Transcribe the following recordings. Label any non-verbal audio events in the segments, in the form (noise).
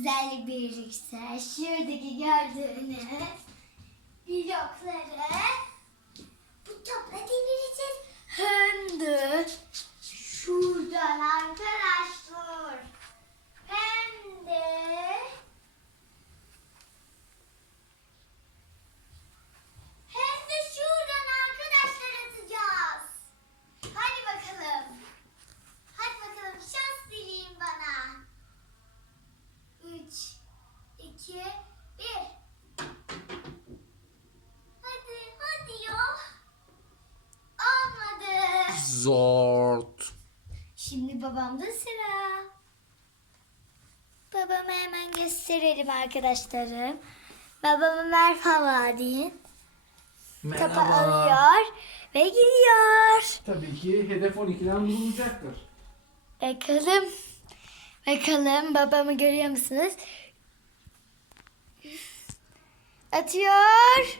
sizlerle birlikte şuradaki gördüğünüz blokları bu topla devireceğiz. Hem de şuradan arkadaşlar. Hem de hem de şuradan arkadaşlar atacağız. Hadi bakalım. Hadi bakalım şans dileyin bana. 3, 2, 1. Hadi, hadi ya. Olmadı. Zort. Şimdi babamda sıra. Babamı hemen gösterelim arkadaşlarım. Babamı merhaba deyin. Topu alıyor ve gidiyor. Tabii ki hedef 12'den vurulacaktır. Bakalım. Bakalım babamı görüyor musunuz? Atıyor.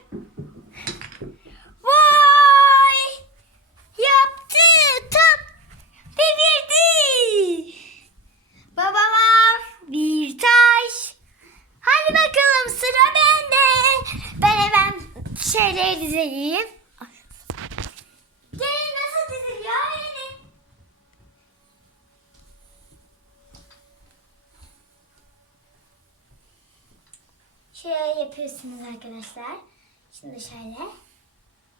Vay! Yaptı. Top devirdi. Babama bir taş. Hadi bakalım sıra bende. Ben hemen şeyleri dizeyim. Şöyle yapıyorsunuz arkadaşlar. Şimdi şöyle.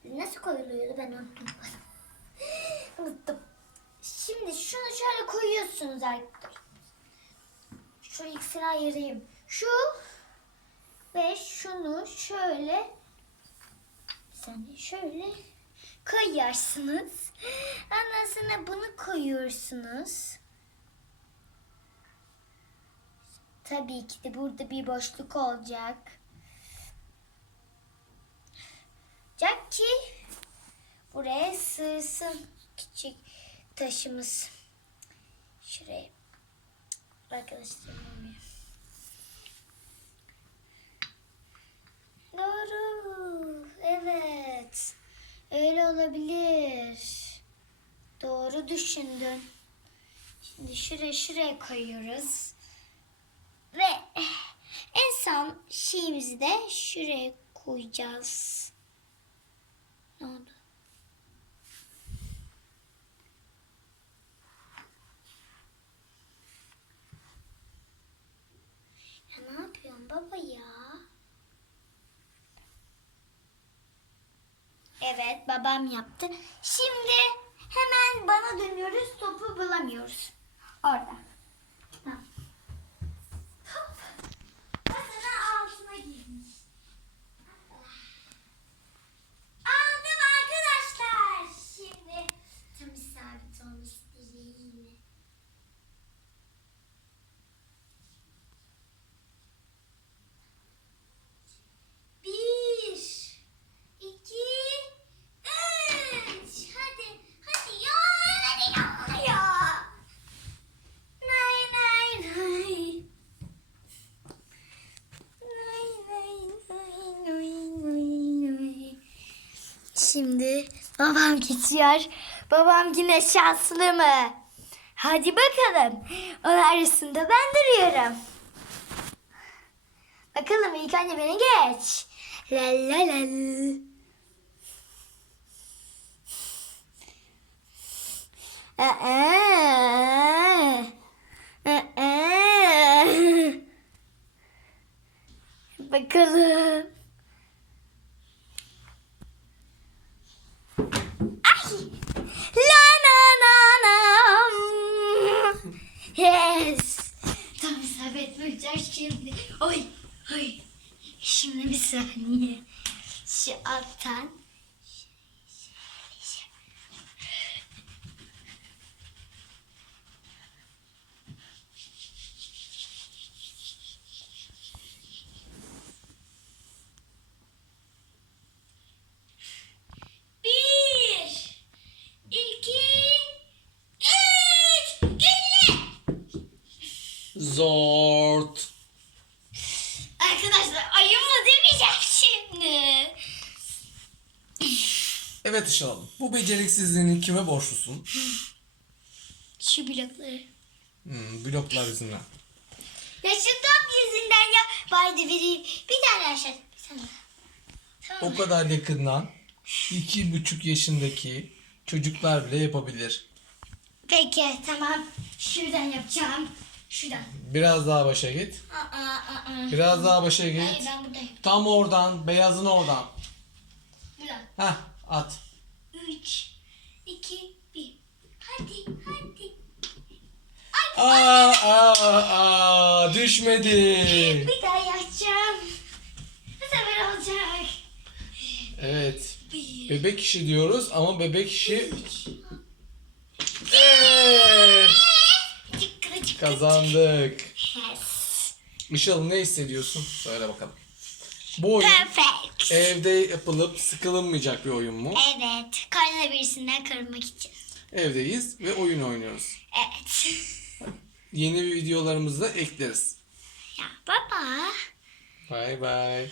Nasıl koyuluyordu ben unuttum. (laughs) unuttum. Şimdi şunu şöyle koyuyorsunuz arkadaşlar. Şu ikisini ayırayım. Şu ve şunu şöyle sen şöyle koyarsınız. Ondan sonra bunu koyuyorsunuz. Tabii ki de burada bir boşluk olacak. Olacak ki buraya sığsın küçük taşımız. Şuraya. Arkadaşlar olmuyor. Doğru. Evet. Öyle olabilir. Doğru düşündün. Şimdi şuraya şuraya koyuyoruz. Ve en son şeyimizi de şuraya koyacağız. Ne oldu? Ya ne yapıyorsun baba ya? Evet babam yaptı. Şimdi hemen bana dönüyoruz. Topu bulamıyoruz. Orada. Tamam. Top. Mesela altına girmiş. Aldım arkadaşlar. Şimdi tam isabet olmuş dileğiyle. Bir, iki, üç. Hadi, hadi ya, hadi ya, ya. Nay, nay, nay. Nay, nay, nay, nay, nay, nay. Şimdi babam geçiyor. Babam yine şanslı mı? Hadi bakalım. Onun arasında ben duruyorum. Bakalım ilk önce beni geç. La la la. Aa. Aa. Bakalım. Ay. La na na na. Yes. Tam bulacak şimdi. Oy. Oy. Şimdi bir saniye. Şu alttan. Bir, iki, üç, gülle. Zort. Arkadaşlar ayımla demeyeceğim şimdi. Evet Işıl Hanım. Bu beceriksizliğini kime borçlusun? Şu blokları. Hmm, bloklar yüzünden. Ya şu top ben ya. Bari de vereyim. Bir tane. Bir tane. Tamam O mı? kadar yakından iki buçuk yaşındaki çocuklar bile yapabilir. Peki tamam. Şuradan yapacağım. Şuradan. Biraz daha başa git. Aa, aa, aa. Biraz daha başa Hayır git. ben buradayım. Tam oradan, beyazın oradan. Buradan. Heh, at. Üç, iki, bir. Hadi, hadi. Aa, aa, aa, düşmedi. Bir daha yapacağım. Bu sefer olacak. Evet. Bir, Bebek işi diyoruz ama bebek işi üç. Kazandık. Yes. Işıl ne hissediyorsun? Söyle bakalım. Bu oyun Perfect. evde yapılıp sıkılınmayacak bir oyun mu? Evet. Karnına birisinden kırmak için. Evdeyiz ve oyun oynuyoruz. Evet. Yeni videolarımızı da ekleriz. Ya baba. Bay bay.